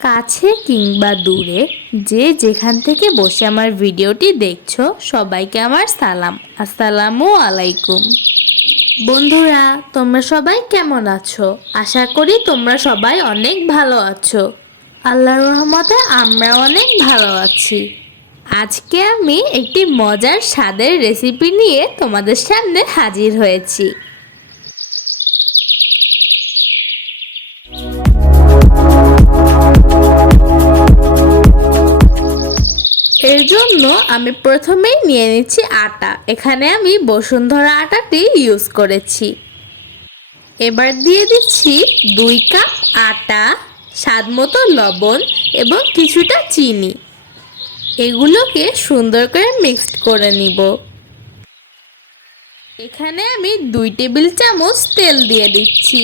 কাছে কিংবা দূরে যে যেখান থেকে বসে আমার ভিডিওটি দেখছো সবাইকে আমার সালাম। আসসালামু আলাইকুম। বন্ধুরা, তোমরা সবাই কেমন আছো? আশা করি তোমরা সবাই অনেক ভালো আছো। আল্লাহর রহমতে আমরা অনেক ভালো আছি। আজকে আমি একটি মজার স্বাদের রেসিপি নিয়ে তোমাদের সামনে হাজির হয়েছি। এর জন্য আমি প্রথমেই নিয়ে নিচ্ছি আটা। এখানে আমি বসুন্ধরা আটাটি ইউজ করেছি। এবার দিয়ে দিচ্ছি 2 কাপ আটা, স্বাদমতো লবণ এবং কিছুটা চিনি। এগুলোকে সুন্দর করে মিক্সড করে নিব। এখানে আমি 2 টেবিল চামচ তেল দিয়ে দিচ্ছি।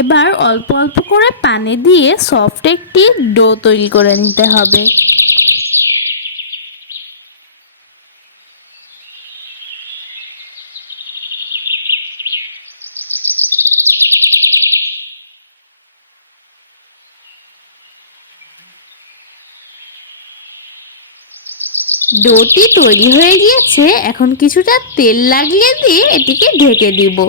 এবার অল্প অল্প করে পানি দিয়ে সফট একটি ডো তৈরি করে নিতে হবে। ডোটি তৈরি হয়ে গিয়েছে। এখন কিছুটা তেল লাগিয়ে দিয়ে এটিকে ঢেকে দিব।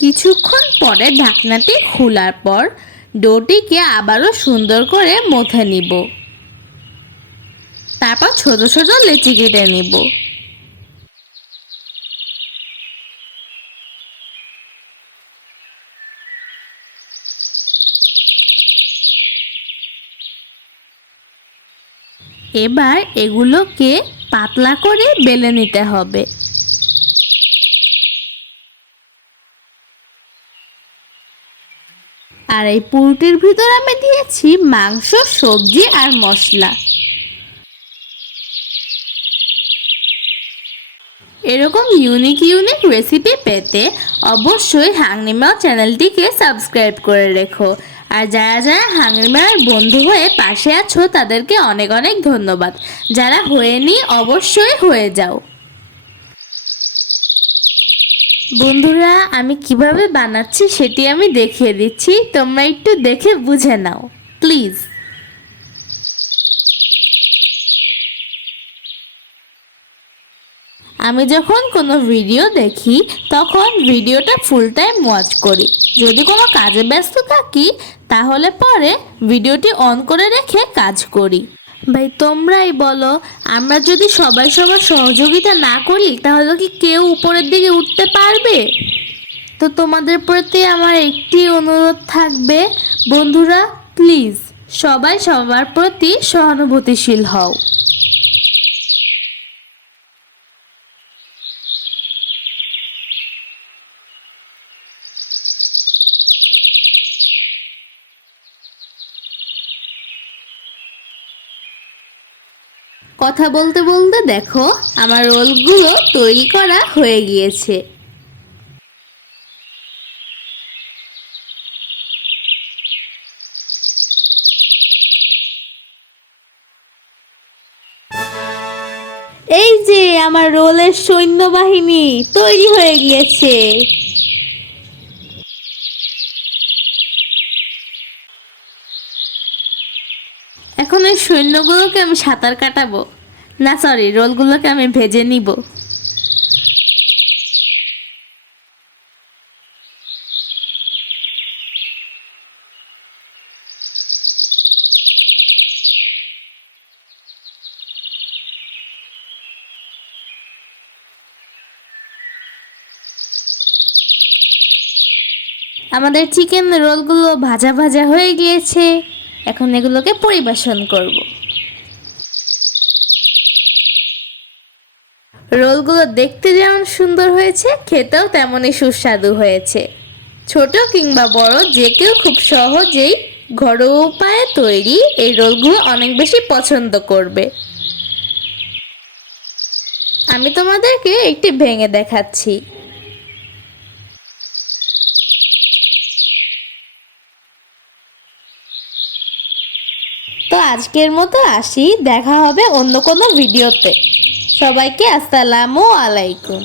কিছুক্ষণ পরে ঢাকনাটি খোলার পর ডোটিকে আবারও সুন্দর করে মথে নিব। তারপর ছোট ছোট লেচি কেটে নিব। এবার এগুলোকে পাতলা করে বেলে নিতে হবে। আর এই পুরটির ভিতর আমি দিয়েছি মাংস, সবজি আর মশলা। এরকম ইউনিক ইউনিক রেসিপি পেতে অবশ্যই হাংনিমা চ্যানেলটিকে সাবস্ক্রাইব করে রেখো। আর যারা যারা হাংনিমার বন্ধু হয়ে পাশে আছো তাদেরকে অনেক অনেক ধন্যবাদ। যারা হয়নি অবশ্যই হয়ে যাও। বন্ধুরা, আমি কিভাবে বানাচ্ছি সেটি আমি দেখিয়ে দিচ্ছি, তোমরা একটু দেখে বুঝে নাও প্লিজ। আমি যখন কোনো ভিডিও দেখি তখন ভিডিওটা ফুল টাইম ওয়াচ করি। যদি কোনো কাজে ব্যস্ত থাকি তাহলে পরে ভিডিওটি অন করে রেখে কাজ করি। ভাই তোমরাই বলো, আমরা যদি সবাই সবার সহযোগিতা না করি তাহলে কি কেউ উপরের দিকে উঠতে পারবে? তো তোমাদের প্রতি আমার একটি অনুরোধ থাকবে, বন্ধুরা প্লিজ সবাই সবার প্রতি সহানুভূতিশীল হও। কথা বলতে বলতে দেখো আমার রোলগুলো তৈরি করা হয়ে গিয়েছে। এই যে আমার রোলের সৈন্যবাহিনী তৈরি হয়ে গিয়েছে। এখন এই সৈন্যগুলোকে আমি সাঁতার কাটাবো, না সরি, রোলগুলোকে আমি ভেজে নিব। আমাদের চিকেন রোলগুলো ভাজা ভাজা হয়ে গিয়েছে। এখন এগুলোকে পরিবেশন করব। রোলগুলো দেখতে যেমন সুন্দর হয়েছে, খেতেও তেমনই সুস্বাদু হয়েছে। ছোট কিংবা বড় যে কেউ খুব সহজেই ঘরোয়া উপায়ে তৈরি এই রোলগুলো অনেক বেশি পছন্দ করবে। আমি তোমাদেরকে একটি ভেঙে দেখাচ্ছি। তো আজকের মতো আসি, দেখা হবে অন্য কোনো ভিডিওতে। সবাইকে আসসালামু আলাইকুম।